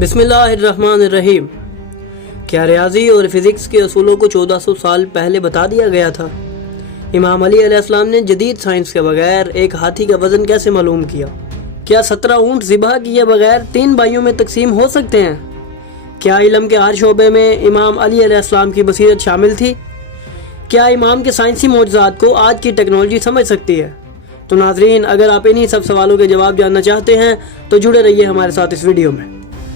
بسم اللہ الرحمن الرحیم۔ کیا ریاضی اور فزکس کے اصولوں کو 1400 سال پہلے بتا دیا گیا تھا؟ امام علی علیہ السلام نے جدید سائنس کے بغیر ایک ہاتھی کا وزن کیسے معلوم کیا؟ کیا 17 اونٹ ذبح کیے بغیر 3 بھائیوں میں تقسیم ہو سکتے ہیں؟ کیا علم کے ہر شعبے میں امام علی علیہ السلام کی بصیرت شامل تھی؟ کیا امام کے سائنسی معجزات کو آج کی ٹیکنالوجی سمجھ سکتی ہے؟ تو ناظرین، اگر آپ انہی سب سوالوں کے جواب جاننا چاہتے ہیں تو جڑے رہیے ہمارے ساتھ اس ویڈیو میں۔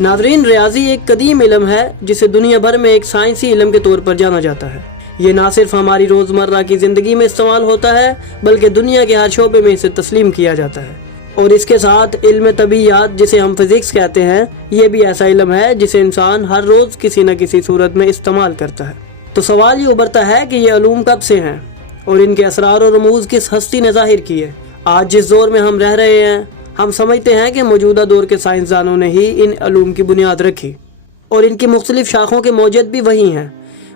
ناظرین، ریاضی ایک قدیم علم ہے جسے دنیا بھر میں ایک سائنسی علم کے طور پر جانا جاتا ہے۔ یہ نہ صرف ہماری روزمرہ کی زندگی میں استعمال ہوتا ہے بلکہ دنیا کے ہر شعبے میں اسے تسلیم کیا جاتا ہے۔ اور اس کے ساتھ علم طبیعیات جسے ہم فزکس کہتے ہیں، یہ بھی ایسا علم ہے جسے انسان ہر روز کسی نہ کسی صورت میں استعمال کرتا ہے۔ تو سوال یہ ابھرتا ہے کہ یہ علوم کب سے ہیں اور ان کے اسرار و رموز کس ہستی نے ظاہر کیے؟ آج جس دور میں ہم رہ رہے ہیں، ہم سمجھتے ہیں کہ موجودہ دور کے سائنسدانوں نے ہی ان علوم کی بنیاد رکھی اور ان کی مختلف شاخوں کے موجد بھی وہی ہیں،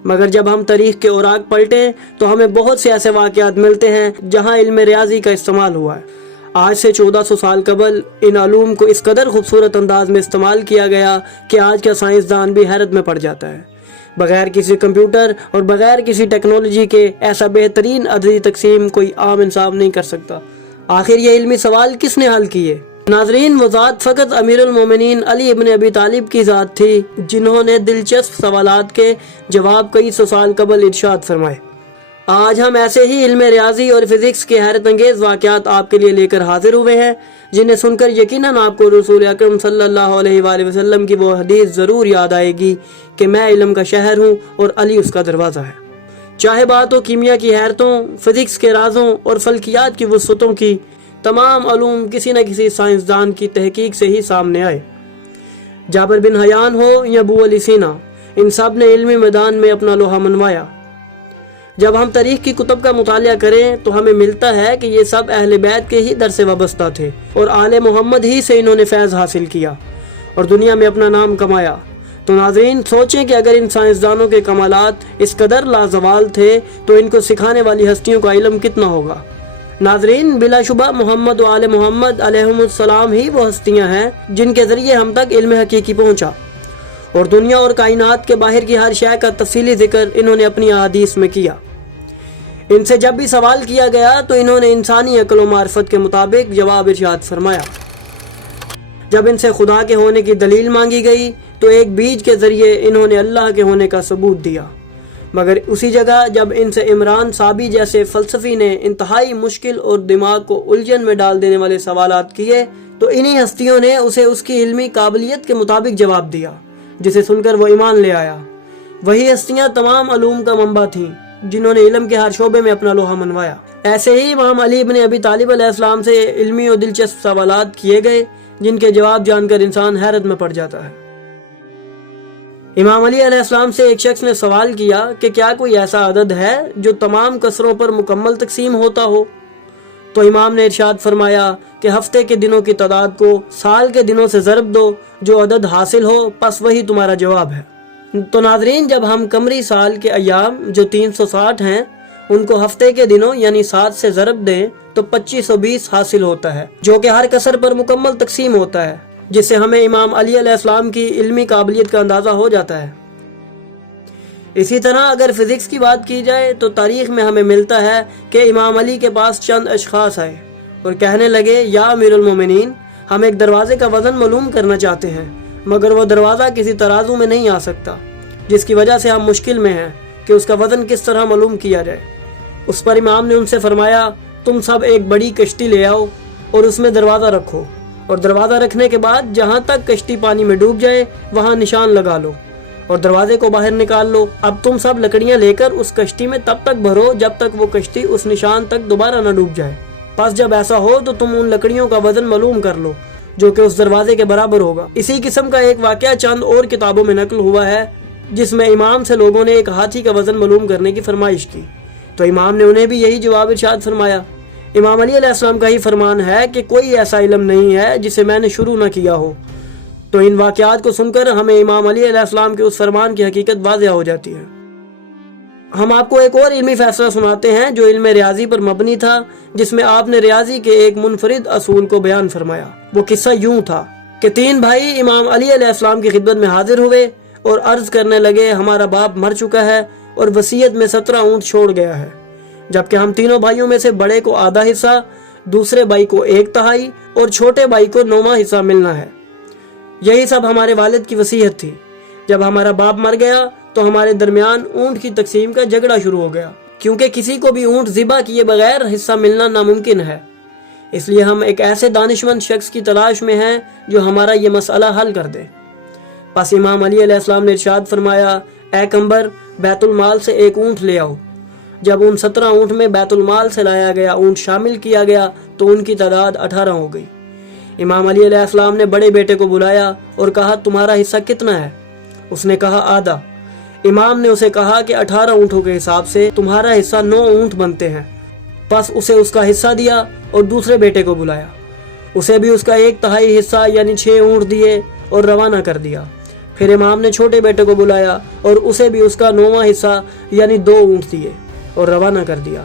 مگر جب ہم تاریخ کے اوراق پلٹیں تو ہمیں بہت سے ایسے واقعات ملتے ہیں جہاں علم ریاضی کا استعمال ہوا ہے۔ آج سے 1400 سال قبل ان علوم کو اس قدر خوبصورت انداز میں استعمال کیا گیا کہ آج کا سائنسدان بھی حیرت میں پڑ جاتا ہے۔ بغیر کسی کمپیوٹر اور بغیر کسی ٹیکنالوجی کے ایسا بہترین عددی تقسیم کوئی عام انسان نہیں کر سکتا۔ آخر یہ علمی سوال کس نے حل کیے؟ ناظرین، وہ ذات فقط امیر المومنین علی ابن ابی طالب کی ذات تھی جنہوں نے دلچسپ سوالات کے جواب کئی سو سال قبل ارشاد فرمائے۔ آج ہم ایسے ہی علم ریاضی اور فزکس کے حیرت انگیز واقعات آپ کے لیے لے کر حاضر ہوئے ہیں، جنہیں سن کر یقیناً آپ کو رسول اکرم صلی اللہ علیہ وآلہ وسلم کی وہ حدیث ضرور یاد آئے گی کہ میں علم کا شہر ہوں اور علی اس کا دروازہ ہے۔ چاہے بات ہو کیمیا کی حیرتوں، فزکس کے رازوں اور فلکیات کی وسعتوں کی، تمام علوم کسی نہ کسی سائنسدان کی تحقیق سے ہی سامنے آئے۔ جابر بن حیان ہو یا ابو علی سینا، ان سب نے علمی میدان میں اپنا لوہا منوایا۔ جب ہم تاریخ کی کتب کا مطالعہ کریں تو ہمیں ملتا ہے کہ یہ سب اہل بیت کے ہی در سے وابستہ تھے اور آل محمد ہی سے انہوں نے فیض حاصل کیا اور دنیا میں اپنا نام کمایا۔ تو ناظرین، سوچیں کہ اگر ان سائنسدانوں کے کمالات اس قدر لازوال تھے تو ان کو سکھانے والی ہستیوں کا علم کتنا ہوگا۔ ناظرین، بلا شبہ محمد و آل محمد علیہم السلام ہی وہ ہستیاں ہیں جن کے ذریعے ہم تک علم حقیقی پہنچا، اور دنیا اور کائنات کے باہر کی ہر شے کا تفصیلی ذکر انہوں نے اپنی احادیث میں کیا۔ ان سے جب بھی سوال کیا گیا تو انہوں نے انسانی عقل و معرفت کے مطابق جواب ارشاد فرمایا۔ جب ان سے خدا کے ہونے کی دلیل مانگی گئی تو ایک بیج کے ذریعے انہوں نے اللہ کے ہونے کا ثبوت دیا، مگر اسی جگہ جب ان سے عمران صابی جیسے فلسفی نے انتہائی مشکل اور دماغ کو الجھن میں ڈال دینے والے سوالات کیے تو انہی ہستیوں نے اسے اس کی علمی قابلیت کے مطابق جواب دیا، جسے سن کر وہ ایمان لے آیا۔ وہی ہستیاں تمام علوم کا منبع تھیں جنہوں نے علم کے ہر شعبے میں اپنا لوہا منوایا۔ ایسے ہی امام علی ابن ابی طالب علیہ السلام سے علمی اور دلچسپ سوالات کیے گئے جن کے جواب جان کر انسان حیرت میں پڑ جاتا ہے۔ امام علی علیہ السلام سے ایک شخص نے سوال کیا کہ کیا کوئی ایسا عدد ہے جو تمام کسروں پر مکمل تقسیم ہوتا ہو؟ تو امام نے ارشاد فرمایا کہ ہفتے کے دنوں کی تعداد کو سال کے دنوں سے ضرب دو، جو عدد حاصل ہو بس وہی تمہارا جواب ہے۔ تو ناظرین، جب ہم قمری سال کے ایام جو 360 ہیں ان کو ہفتے کے دنوں یعنی 7 سے ضرب دیں تو 2520 حاصل ہوتا ہے، جو کہ ہر کسر پر مکمل تقسیم ہوتا ہے، جس سے ہمیں امام علی علیہ السلام کی علمی قابلیت کا اندازہ ہو جاتا ہے۔ اسی طرح اگر فزکس کی بات کی جائے تو تاریخ میں ہمیں ملتا ہے کہ امام علی کے پاس چند اشخاص آئے اور کہنے لگے، یا امیر المومنین، ہم ایک دروازے کا وزن معلوم کرنا چاہتے ہیں، مگر وہ دروازہ کسی ترازو میں نہیں آ سکتا، جس کی وجہ سے ہم مشکل میں ہیں کہ اس کا وزن کس طرح معلوم کیا جائے۔ اس پر امام نے ان سے فرمایا، تم سب ایک بڑی کشتی لے آؤ اور اس میں دروازہ رکھو، اور دروازہ رکھنے کے بعد جہاں تک کشتی پانی میں ڈوب جائے وہاں نشان لگا لو اور دروازے کو باہر نکال لو۔ اب تم سب لکڑیاں لے کر اس کشتی میں تب تک بھرو جب تک وہ کشتی اس نشان تک دوبارہ نہ ڈوب جائے۔ پس جب ایسا ہو تو تم ان لکڑیوں کا وزن معلوم کر لو جو کہ اس دروازے کے برابر ہوگا۔ اسی قسم کا ایک واقعہ چند اور کتابوں میں نقل ہوا ہے جس میں امام سے لوگوں نے ایک ہاتھی کا وزن معلوم کرنے کی فرمائش کی تو امام نے انہیں بھی یہی جواب ارشاد فرمایا۔ امام علی علیہ السلام کا ہی فرمان ہے کہ کوئی ایسا علم نہیں ہے جسے میں نے شروع نہ کیا ہو۔ تو ان واقعات کو سن کر ہمیں امام علی علیہ السلام کے اس فرمان کی حقیقت واضح ہو جاتی ہے۔ ہم آپ کو ایک اور علمی فیصلہ سناتے ہیں جو علم ریاضی پر مبنی تھا، جس میں آپ نے ریاضی کے ایک منفرد اصول کو بیان فرمایا۔ وہ قصہ یوں تھا کہ 3 بھائی امام علی علیہ السلام کی خدمت میں حاضر ہوئے اور عرض کرنے لگے ہمارا باپ مر چکا ہے اور وصیت میں 17 اونٹ چھوڑ گیا ہے، جبکہ ہم تینوں بھائیوں میں سے بڑے کو آدھا حصہ، دوسرے بھائی کو 1/3 اور چھوٹے بھائی کو 9واں حصہ ملنا ہے۔ یہی سب ہمارے والد کی وصیت تھی۔ جب ہمارا باپ مر گیا تو ہمارے درمیان اونٹ کی تقسیم کا جھگڑا شروع ہو گیا، کیونکہ کسی کو بھی اونٹ ذبح کیے بغیر حصہ ملنا ناممکن ہے۔ اس لیے ہم ایک ایسے دانشمند شخص کی تلاش میں ہیں جو ہمارا یہ مسئلہ حل کر دے۔ پس امام علی علیہ السلام نے ارشاد فرمایا، اے کمبر، بیت المال سے 1 اونٹ لے آؤ۔ جب ان 17 اونٹ میں بیت المال سے لایا گیا اونٹ شامل کیا گیا تو ان کی تعداد 18 ہو گئی۔ امام علی علیہ السلام نے بڑے بیٹے کو بلایا اور کہا تمہارا حصہ کتنا ہے؟ اس نے کہا آدھا۔ امام نے اسے کہا کہ 18 اونٹوں کے حساب سے تمہارا حصہ 9 اونٹ بنتے ہیں۔ پس اسے اس کا حصہ دیا اور دوسرے بیٹے کو بلایا، اسے بھی اس کا 1/3 حصہ یعنی 6 اونٹ دیے اور روانہ کر دیا۔ پھر امام نے چھوٹے بیٹے کو بلایا اور اسے بھی اس کا 9واں حصہ یعنی 2 اونٹ دیے اور روانہ کر دیا۔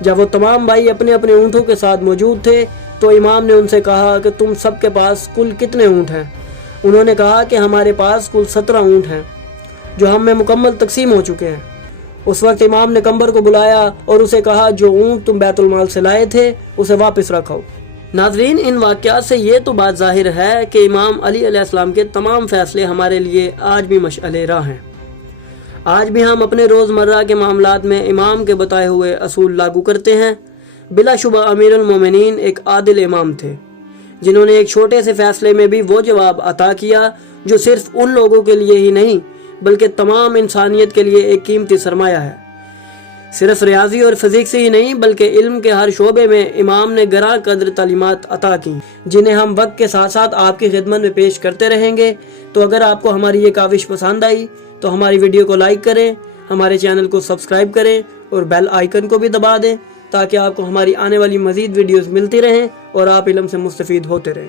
جب وہ تمام بھائی اپنے اپنے اونٹوں کے ساتھ موجود تھے تو امام نے ان سے کہا کہ تم سب کے پاس کل کتنے اونٹ ہیں؟ انہوں نے کہا کہ ہمارے پاس کل 17 اونٹ ہیں جو ہم میں مکمل تقسیم ہو چکے ہیں۔ اس وقت امام نے کمبر کو بلایا اور اسے کہا جو اونٹ تم بیت المال سے لائے تھے اسے واپس رکھو۔ ناظرین، ان واقعات سے یہ تو بات ظاہر ہے کہ امام علی علیہ السلام کے تمام فیصلے ہمارے لیے آج بھی مشعل راہ ہیں۔ آج بھی ہم اپنے روزمرہ کے معاملات میں امام کے بتائے ہوئے اصول لاگو کرتے ہیں۔ بلا شبہ امیر المومنین ایک عادل امام تھے جنہوں نے ایک چھوٹے سے فیصلے میں بھی وہ جواب عطا کیا جو صرف ان لوگوں کے لیے ہی نہیں بلکہ تمام انسانیت کے لیے ایک قیمتی سرمایہ ہے۔ صرف ریاضی اور فزکس ہی نہیں بلکہ علم کے ہر شعبے میں امام نے گراں قدر تعلیمات عطا کی جنہیں ہم وقت کے ساتھ ساتھ آپ کی خدمت میں پیش کرتے رہیں گے۔ تو اگر آپ کو ہماری یہ کاوش پسند آئی تو ہماری ویڈیو کو لائک کریں، ہمارے چینل کو سبسکرائب کریں اور بیل آئیکن کو بھی دبا دیں تاکہ آپ کو ہماری آنے والی مزید ویڈیوز ملتی رہیں اور آپ علم سے مستفید ہوتے رہیں۔